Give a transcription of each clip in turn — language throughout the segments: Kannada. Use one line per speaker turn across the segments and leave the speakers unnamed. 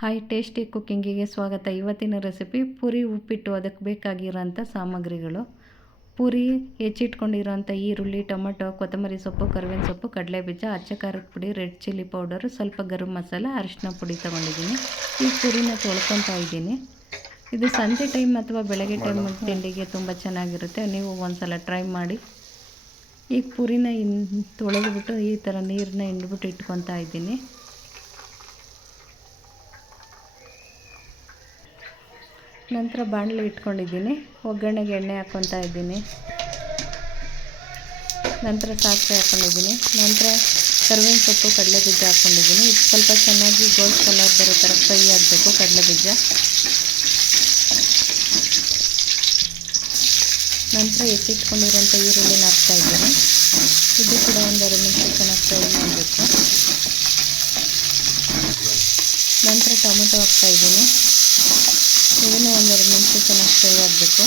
ಹಾಯ್ ಟೇಸ್ಟಿ ಕುಕ್ಕಿಂಗಿಗೆ ಸ್ವಾಗತ. ಇವತ್ತಿನ ರೆಸಿಪಿ ಪುರಿ ಉಪ್ಪಿಟ್ಟು ಅದಕ್ಕೆ ಬೇಕಾಗಿರೋಂಥ ಸಾಮಗ್ರಿಗಳು. ಪುರಿ ಹೆಚ್ಚಿಟ್ಕೊಂಡಿರೋಂಥ ಈರುಳ್ಳಿ ಟೊಮೊಟೊ ಕೊತ್ತಂಬರಿ ಸೊಪ್ಪು ಕರಿಬೇವಿನ ಸೊಪ್ಪು ಕಡಲೆ ಬೀಜ ಅಚ್ಚ ಖಾರದ ಪುಡಿ ರೆಡ್ ಚಿಲ್ಲಿ ಪೌಡರು ಸ್ವಲ್ಪ ಗರಂ ಮಸಾಲ ಅರಿಶಿನ ಪುಡಿ ತೊಗೊಂಡಿದ್ದೀನಿ. ಈ ಪುರಿನ ತೊಳ್ಕೊತಾ ಇದ್ದೀನಿ. ಇದು ಸಂಜೆ ಟೈಮ್ ಅಥವಾ ಬೆಳಗ್ಗೆ ಟೈಮ್ ತಿಂಡಿಗೆ ತುಂಬ ಚೆನ್ನಾಗಿರುತ್ತೆ. ನೀವು ಒಂದ್ಸಲ ಟ್ರೈ ಮಾಡಿ. ಈಗ ಪುರಿನ ಇನ್ ತೊಳೆದ್ಬಿಟ್ಟು ಈ ಥರ ನೀರನ್ನ ಹಿಂಡ್ಬಿಟ್ಟು ಇಟ್ಕೊತಾ ಇದ್ದೀನಿ. ನಂತರ ಬಾಣಲೆ ಇಟ್ಕೊಂಡಿದ್ದೀನಿ. ಒಗ್ಗರಣೆಗೆ ಎಣ್ಣೆ ಹಾಕ್ಕೊತಾ ಇದ್ದೀನಿ. ನಂತರ ಸಾಸಿವೆ ಹಾಕ್ಕೊಂಡಿದ್ದೀನಿ. ನಂತರ ಕರಿಬೇವಿನ ಸೊಪ್ಪು ಕಡಲೆ ಬೀಜ ಹಾಕ್ಕೊಂಡಿದ್ದೀನಿ. ಇದು ಸ್ವಲ್ಪ ಚೆನ್ನಾಗಿ ಗೋಲ್ಡ್ ಕಲರ್ ಬರೋ ಥರ ಫ್ರೈ ಆಗಬೇಕು ಕಡಲೆ ಬೀಜ ನಂತರ ಎತ್ತಿಟ್ಕೊಂಡಿರೋಂಥ ಈರುಳ್ಳಿನ ಹಾಕ್ತಾಯಿದ್ದೀನಿ ಇದು ಕೂಡ ಒಂದೆರಡು ನಿಮಿಷ ಚೆನ್ನಾಗಿ ಫ್ರೈ ಮಾಡಬೇಕು. ನಂತರ ಟೊಮೆಟೊ ಹಾಕ್ತಾಯಿದ್ದೀನಿ ಇದನ್ನು ಒಂದೆರಡು ನಿಮಿಷ ಚೆನ್ನಾಗಿ ಫ್ರೈ ಆಗಬೇಕು.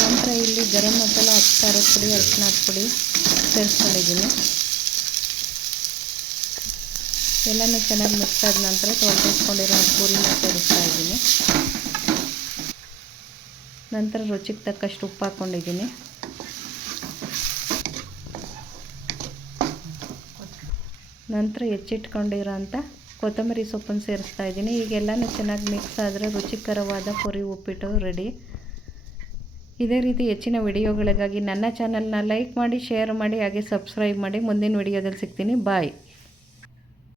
ನಂತರ ಇಲ್ಲಿ ಗರಂ ಮಸಾಲ ಹತ್ತು ಪುಡಿ, ಅರಿಶಿನ ಪುಡಿ ಸೇರಿಸ್ಕೊಂಡಿದ್ದೀನಿ. ಎಲ್ಲನೂ ಚೆನ್ನಾಗಿ ಮಿಕ್ಸ್ ಆದ ನಂತರ ತೊಳೆದಿಟ್ಕೊಂಡಿರೋ ಪೂರಿನ ಸೇರಿಸ್ತಾ ಇದ್ದೀನಿ. ನಂತರ ರುಚಿಗೆ ತಕ್ಕಷ್ಟು ಉಪ್ಪು ಹಾಕ್ಕೊಂಡಿದ್ದೀನಿ. ನಂತರ ಹೆಚ್ಚಿಟ್ಕೊಂಡಿರೋಂಥ ಕೊತ್ತಂಬರಿ ಸೊಪ್ಪನ್ನು ಸೇರಿಸ್ತಾ ಇದ್ದೀನಿ. ಈಗೆಲ್ಲನೂ ಚೆನ್ನಾಗಿ ಮಿಕ್ಸ್ ಆದರೆ ರುಚಿಕರವಾದ ಪುರಿ, ಉಪ್ಪಿಟ್ಟು ರೆಡಿ ಇದೇ ರೀತಿ ಹೆಚ್ಚಿನ ವಿಡಿಯೋಗಳಿಗಾಗಿ ನನ್ನ ಚಾನಲ್ನ ಲೈಕ್ ಮಾಡಿ ಶೇರ್ ಮಾಡಿ, ಹಾಗೆ ಸಬ್ಸ್ಕ್ರೈಬ್ ಮಾಡಿ. ಮುಂದಿನ ವಿಡಿಯೋದಲ್ಲಿ ಸಿಗ್ತೀನಿ. ಬಾಯ್